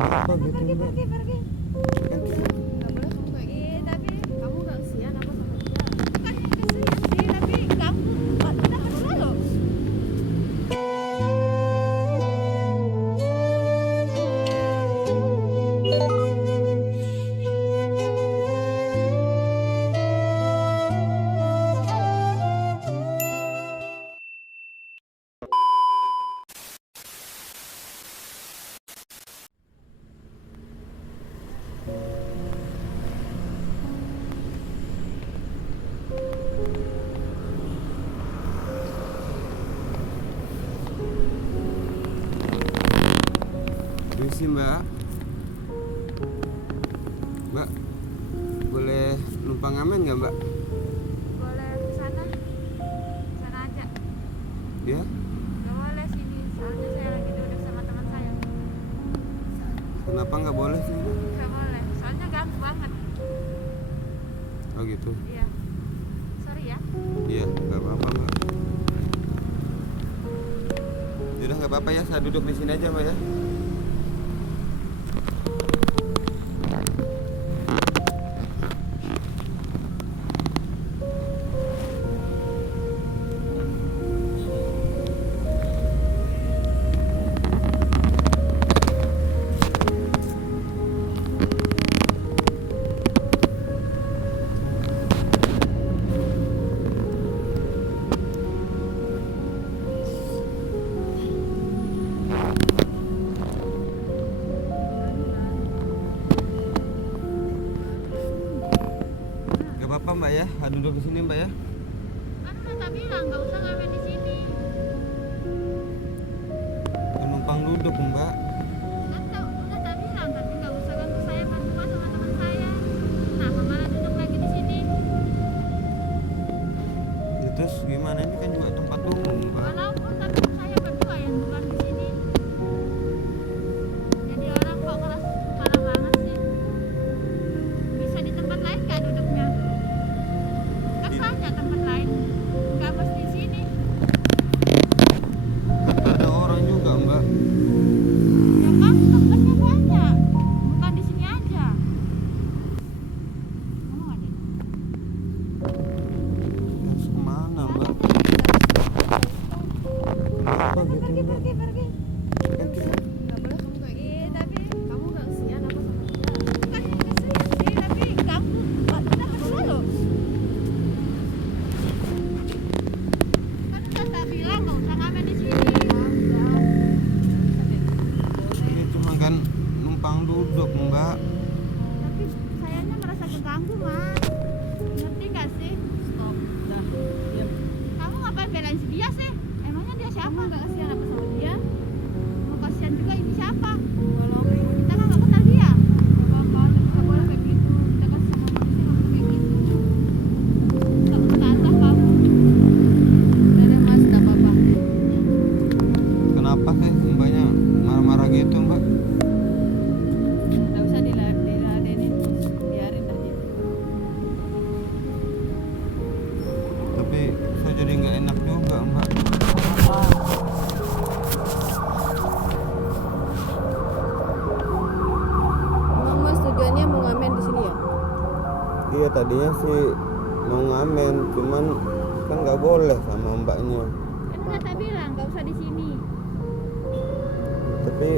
Apa gitu pergi mbak? pergi pergi. Kan Nggak boleh kamu kayak gini, tapi kamu nggak kesian apa sama dia? Bukan yang kesian sih, tapi kamu udah kenal loh. permisi mbak. Mbak, boleh numpang ngamen nggak mbak? Boleh ke sana, sana aja. Ya? Nggak boleh sini, soalnya saya lagi duduk sama teman saya. Kenapa nggak boleh sih? Nggak boleh, soalnya ganggu banget. Oh gitu. Iya, sorry ya. Iya, nggak apa-apa mbak. Yaudah nggak apa-apa ya, saya duduk di sini aja mbak ya. Nggak apa-apa mbak ya, saya duduk di sini mbak ya. Kan udah tak bilang nggak usah ngamen di sini. Kan numpang duduk mbak. Kan udah tak bilang, tapi nggak usah ganggu saya berdua sama teman saya. Kenapa malah duduk lagi di sini? Ya, terus gimana, ini kan juga tempat umum mbak. Walaupun tapi saya berdua yang duluan di sini. Jadi orang kok keras kepala banget sih. Bisa di tempat lain nggak duduknya? Kan banyak tempat lain. Nggak mesti di sini. Kan ada orang juga mbak. Ya kan tempatnya banyak. Bukan di sini aja. Kamu ada? Terus kemana mbak? Apa gitu Pergi mbak? pergi pergi. Kan Nggak boleh kamu kayak gini, tapi kamu nggak kesian apa sama dia? Bukan yang kesian sih, tapi kamu udah kenal loh. Kan udah tak bilang nggak usah ngamen di sini. ini cuma kan numpang duduk mbak. Tapi sayanya merasa keganggu mas. Ngerti nggak sih? Stop, udah diam. Kamu ngapain belain si dia sih? Emangnya dia siapa? Nggak kasihan apa sama dia? Mau kasihan juga ini siapa? Kalau kita kan nggak kenal dia. Bapak nggak boleh kayak gitu. Kita kan sama manusia nggak boleh kayak gitu. Nggak bertantah kamu. Dari mas, nggak apa-apa. Kenapa sih mbaknya marah-marah gitu mbak? Nggak usah diladenin, biarin aja. Tapi saya jadi nggak enak juga mbak. Emang mas tujuannya mau ngamen di sini ya? Iya tadinya sih mau ngamen, cuman kan nggak boleh sama mbaknya. Kan udah tak bilang nggak usah di sini. Tapi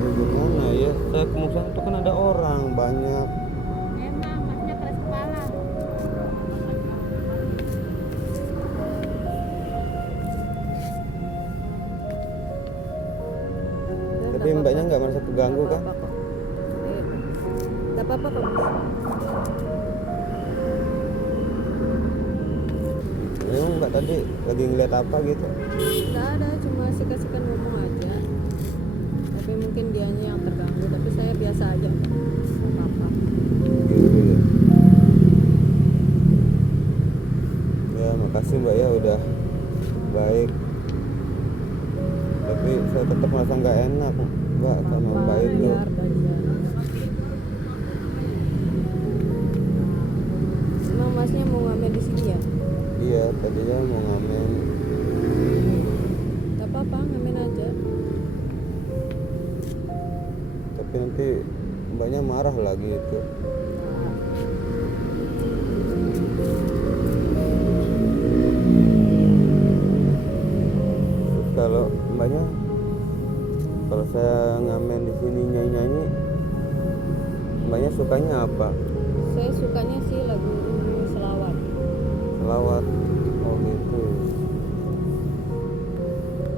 ya gimana ya, saya ke musola itu kan ada orang banyak. Memang masnya keras kepala. Tapi mbaknya nggak merasa terganggu kan? Gak apa-apa kok mas. Emang mbak tadi lagi ngeliat apa gitu? Gak ada, cuma sikat-sikat ngomong aja. Tapi mungkin dianya yang terganggu, tapi saya biasa aja. Gak apa-apa. Gitu ya. Ya makasih mbak ya udah baik. Tapi saya tetap merasa nggak enak mbak sama mbak itu. Belajar. Emang masnya mau ngamen di sini ya? Iya tadinya mau ngamen. Gak apa-apa, ngamen aja. Tapi tapi nanti mbaknya marah lagi itu. Terus kalau mbaknya, kalau saya ngamen di sini nyanyi-nyanyi, mbaknya sukanya apa? Saya sukanya sih lagu selawat. Selawat. Oh gitu.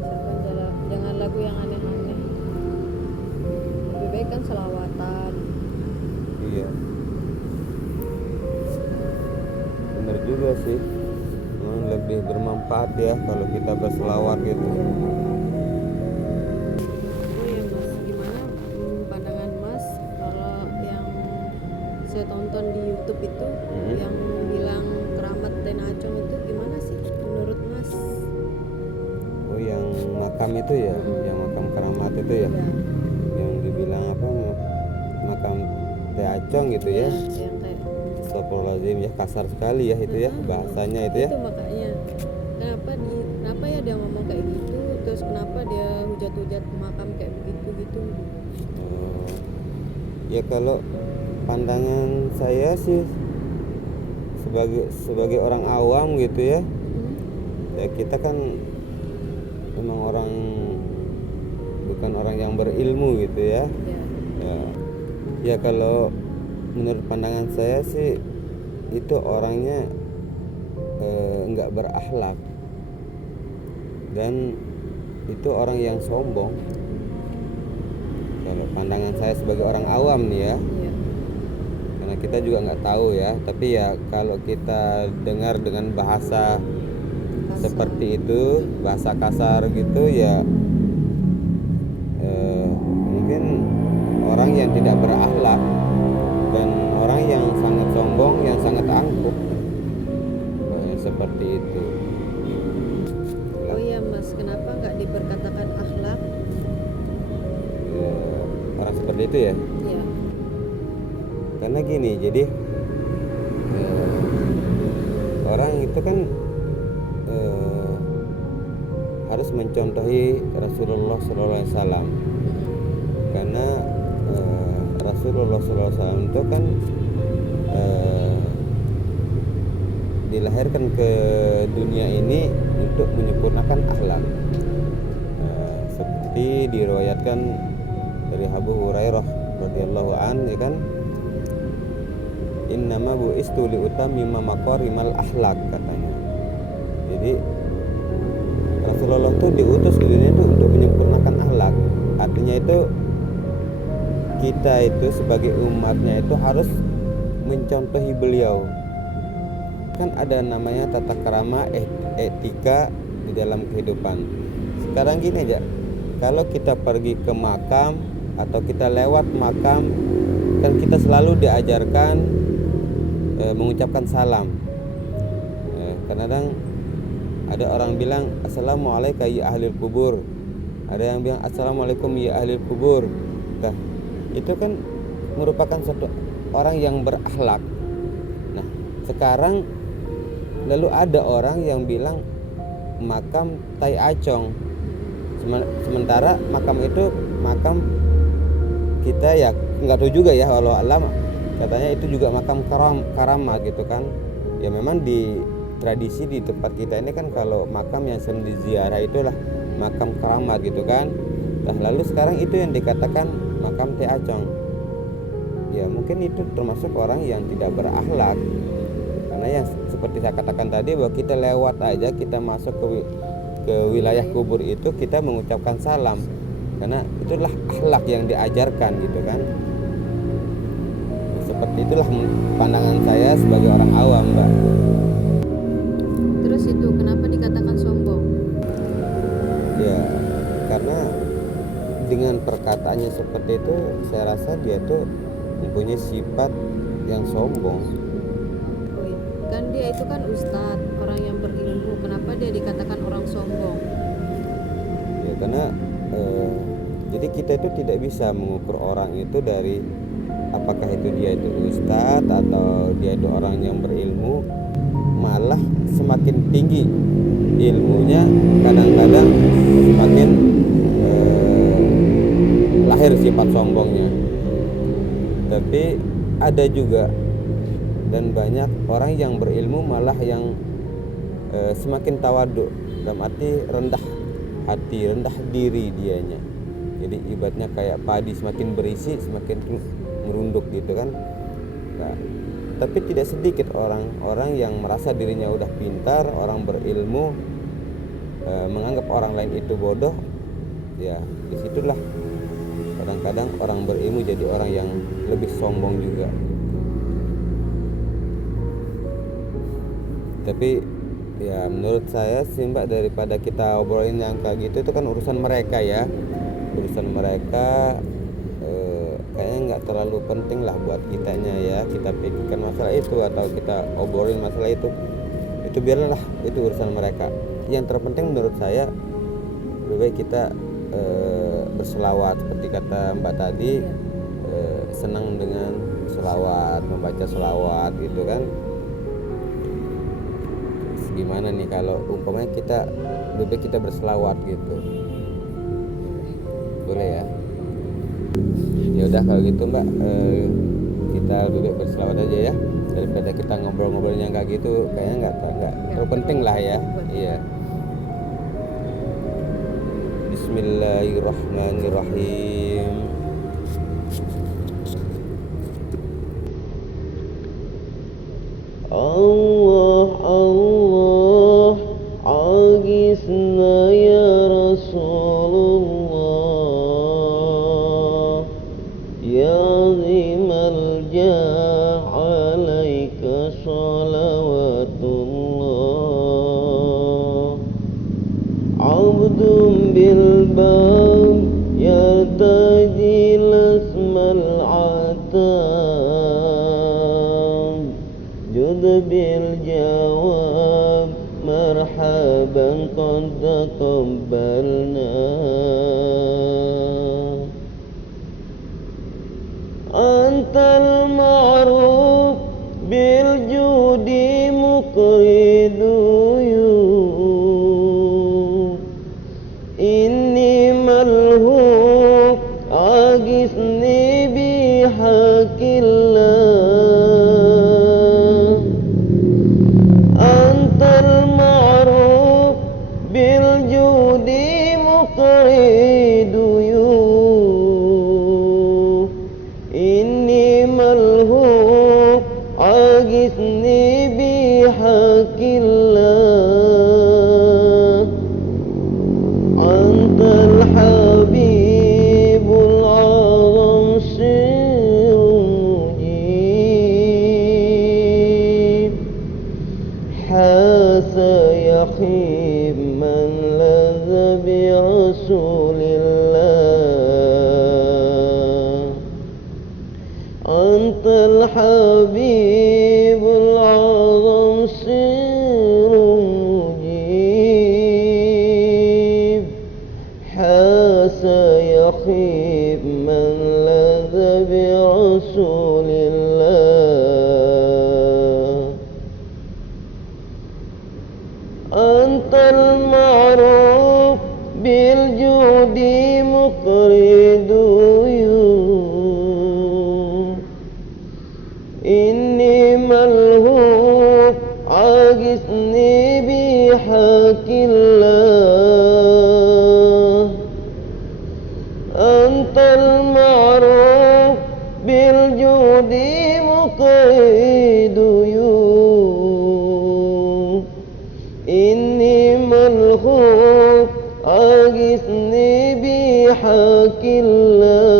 Misalkan jangan lagu yang aneh-aneh. Lebih baik kan selawatan. Iya. Bener juga sih. Memang lebih bermanfaat ya kalau kita berselawat gitu. Oh ya Mas, gimana pandangan Mas kalau yang saya tonton di YouTube itu yang bilang keramat dan acung itu gimana sih menurut Mas? Oh yang makam itu ya, yang makam keramat itu ya, Ya, yang dibilang apa, makam Teh Acong gitu ya. yang kayak Astagfirullahaladzim ya, kasar sekali ya itu ya bahasanya itu ya. itu makanya kenapa ya dia ngomong kayak gitu, terus kenapa dia hujat-hujat makam kayak begitu gitu. Oh, ya kalau pandangan saya sih sebagai orang awam gitu ya, ya kita kan memang bukan orang yang berilmu gitu ya. Ya kalau menurut pandangan saya sih itu orangnya nggak berakhlak dan itu orang yang sombong. Kalau pandangan saya sebagai orang awam nih ya, karena kita juga nggak tahu ya, tapi ya kalau kita dengar dengan bahasa seperti itu, bahasa kasar gitu ya, mungkin orang yang tidak berakhlak dan orang yang sangat sombong, yang sangat angkuh, seperti itu. Oh iya Mas, kenapa nggak diperkatakan akhlak? Orang seperti itu ya, Ya, karena gini, jadi orang itu kan harus mencontohi Rasulullah SAW, karena Rasulullah SAW itu kan dilahirkan ke dunia ini untuk menyempurnakan akhlak, seperti diriwayatkan dari Abu Hurairah radhiyallahu an, ya kan, innama bu'istu liutammima maqarimal akhlak, katanya. Jadi Rasulullah itu diutus ke dunia itu untuk menyempurnakan akhlak. Artinya itu kita itu sebagai umatnya itu harus mencontohi beliau. Kan ada namanya tata krama, etika di dalam kehidupan. Sekarang gini aja, kalau kita pergi ke makam atau kita lewat makam, kan kita selalu diajarkan mengucapkan salam. Kadang ada orang bilang assalamualaikum ya ahlil kubur, ada yang bilang assalamualaikum ya ahlil kubur. Nah, itu kan merupakan suatu orang yang berakhlak. Nah, sekarang lalu ada orang yang bilang makam Tai Acong, sementara makam itu makam kita ya nggak tahu juga ya, walau alam katanya itu juga makam karamat gitu kan. Ya memang di tradisi di tempat kita ini kan kalau makam yang sering diziarah itulah makam keramat gitu kan. Nah lalu sekarang itu yang dikatakan makam Teh Acong, ya mungkin itu termasuk orang yang tidak berakhlak, karena yang seperti saya katakan tadi bahwa kita lewat aja, kita masuk ke wilayah kubur itu kita mengucapkan salam, karena itulah akhlak yang diajarkan gitu kan. Seperti itulah pandangan saya sebagai orang awam, Mbak. terus itu kenapa dikatakan sombong? Ya karena dengan perkataannya seperti itu saya rasa dia tuh mempunyai sifat yang sombong. Oh iya, kan dia itu kan ustadz, orang yang berilmu, kenapa dia dikatakan orang sombong? Ya karena jadi kita itu tidak bisa mengukur orang itu dari apakah itu dia itu ustadz atau dia itu orang yang berilmu. Malah semakin tinggi ilmunya kadang-kadang semakin lahir sifat sombongnya. Tapi ada juga dan banyak orang yang berilmu malah yang semakin tawaduk, dalam arti rendah hati, rendah diri dianya. Jadi ibaratnya kayak padi, semakin berisi semakin merunduk gitu kan. Nah, tapi tidak sedikit orang-orang yang merasa dirinya udah pintar, orang berilmu, menganggap orang lain itu bodoh. Ya disitulah kadang-kadang orang berilmu jadi orang yang lebih sombong juga. Tapi ya menurut saya sih Mbak, daripada kita obrolin yang kayak gitu, itu kan urusan mereka ya, urusan mereka. Kayaknya nggak terlalu penting lah buat kitanya ya, kita pikirkan masalah itu atau kita obrolin masalah itu biarlah, itu urusan mereka. Yang terpenting menurut saya lebih baik kita berselawat seperti kata Mbak tadi, senang dengan selawat, membaca selawat gitu kan. Gimana nih kalau umpamanya kita lebih baik kita berselawat gitu, boleh ya? Ya udah kalau gitu Mbak, kita lebih baik berselawat aja ya, daripada kita ngobrol-ngobrol yang kayak gitu, kayaknya nggak terlalu penting lah ya. Iya. Bismillahirrahmanirrahim. Allah Allah agisna ya Rasulullah, ya zimal alaika salawatullah. Abdun bil bab yartaji lasmal atab, jud bil jawab marhaban qad taqabbalna. Antal ma'ruf bil judi muqridu inni malhuf agisni bihaqillah. Antal ma'ruf bil judi muqridu inni malhuf agisni bihaqillah. Antal habibul azam sirul mujib, hasa yakhib man ladha bi rasulillah. Antal habibul azam sirul mujib, hasa yakhib man ladha bi rasulillah. Antal ma'ruf bil judi muqridu inni malhuf agisni bihaqillah. Antal ma'ruf bil judi muqridu inni malhuf agisni bihaqillah.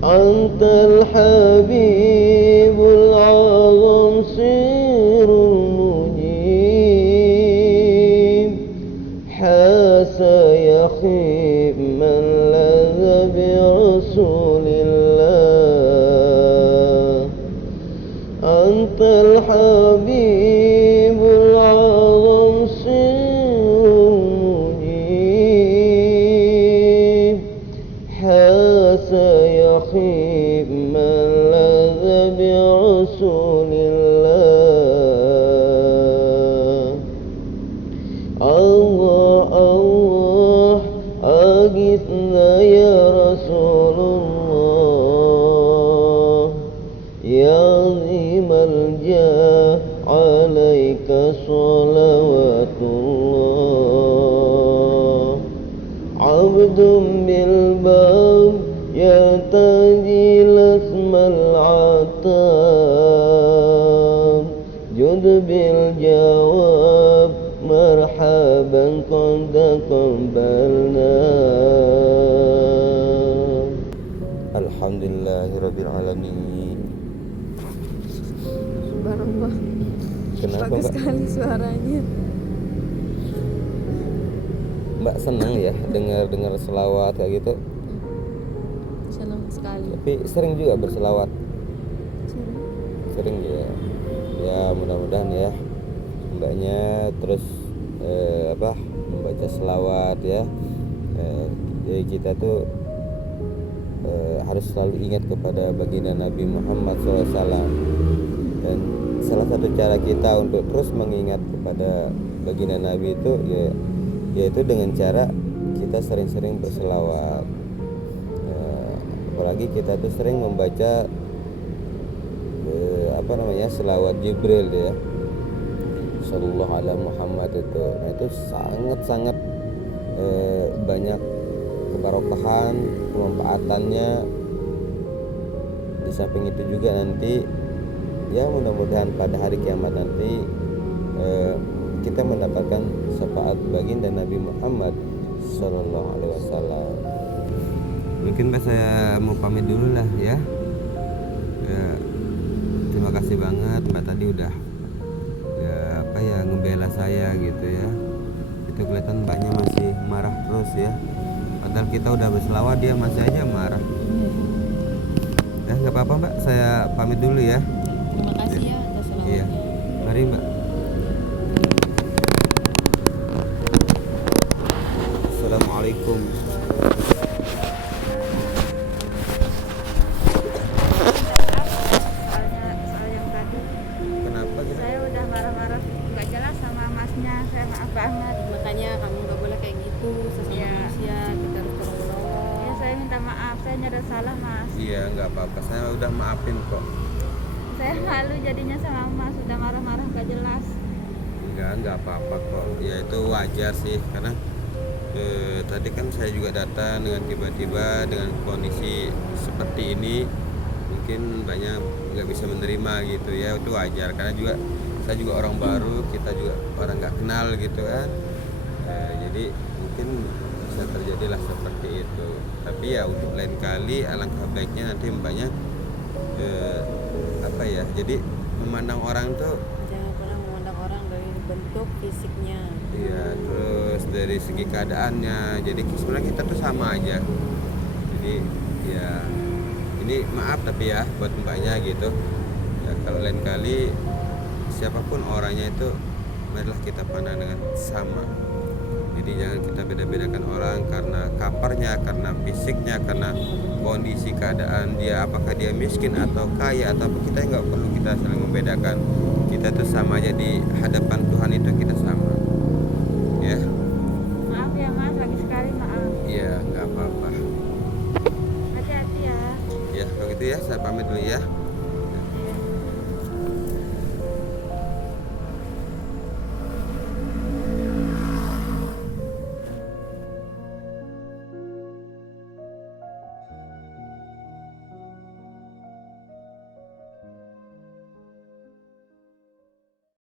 Antal habibul azam sirul mujib, hasa yakhib man ladha bi rasulillah. Antal habibul azam sirul mujib, hasa yakhib man ladha bi rasulillah. Allah Allah agisna ya Rasulullah. صلوات الله عبد بالباب يرتجي لسم العتاب جد بالجواب مرحبا قد قبلنا Alhamdulillahirrabbilalamin. Subhanallah. Kenapa Bagus Mbak? sekali suaranya. Mbak senang ya dengar selawat kayak gitu? Senang sekali. Tapi sering juga berselawat? Sering. Sering ya. Ya mudah-mudahan ya Mbaknya terus membaca selawat ya. Jadi kita tuh harus selalu ingat kepada baginda Nabi Muhammad SAW, dan salah satu cara kita untuk terus mengingat kepada baginda Nabi itu yaitu dengan cara kita sering-sering berselawat. Apalagi kita tuh sering membaca selawat Jibril ya, Sallallahu ala Muhammad itu. Nah itu sangat-sangat banyak kebarokahan, kemanfaatannya. Di samping itu juga nanti ya mudah-mudahan pada hari kiamat nanti kita mendapatkan syafaat baginda Nabi Muhammad Sallallahu Alaihi Wasallam. Mungkin Mbak saya mau pamit dulu lah ya. Terima kasih banget Mbak tadi udah ngebela saya gitu ya. Itu kelihatan Mbaknya masih marah terus ya. Padahal kita udah berselawat dia masih aja marah. Ya nggak apa-apa Mbak, saya pamit dulu ya. Terima kasih ya atas selawatnya. Iya, mari Mbak. Assalamualaikum. Soal yang tadi Kenapa gitu? saya udah marah-marah nggak jelas sama masnya, saya maaf banget. Makanya kamu nggak boleh kayak gitu sesama Iya. manusia, kita harus tolong Ya menolong. saya minta maaf, saya nyadar salah mas. Iya nggak apa-apa, saya udah maafin kok. Saya malu jadinya sama mas, udah marah-marah nggak jelas. Nggak apa-apa kok. Ya itu wajar sih karena tadi kan saya juga datang dengan tiba-tiba dengan kondisi seperti ini, mungkin banyak nggak bisa menerima gitu ya. Itu wajar karena juga saya juga orang baru, kita juga orang nggak kenal gitu kan. Jadi mungkin bisa terjadilah seperti itu. Tapi ya untuk lain kali alangkah baiknya nanti mbaknya jadi memandang orang tuh Jangan pernah memandang orang dari bentuk fisiknya. iya, terus dari segi keadaannya. Jadi sebenarnya kita tuh sama aja. Jadi ya ini maaf tapi ya buat mbaknya gitu ya, kalau lain kali siapapun orangnya itu marilah kita pandang dengan sama. Jadi jangan kita beda-bedakan orang karena kaparnya, karena fisiknya, karena kondisi keadaan dia, apakah dia miskin atau kaya atau apa, kita nggak perlu kita saling membedakan. Kita tuh sama aja di hadapan Tuhan, itu kita sama ya. Maaf ya mas, lagi sekali maaf. Iya nggak apa-apa Hati-hati ya. ya. Kalau gitu ya saya pamit dulu ya.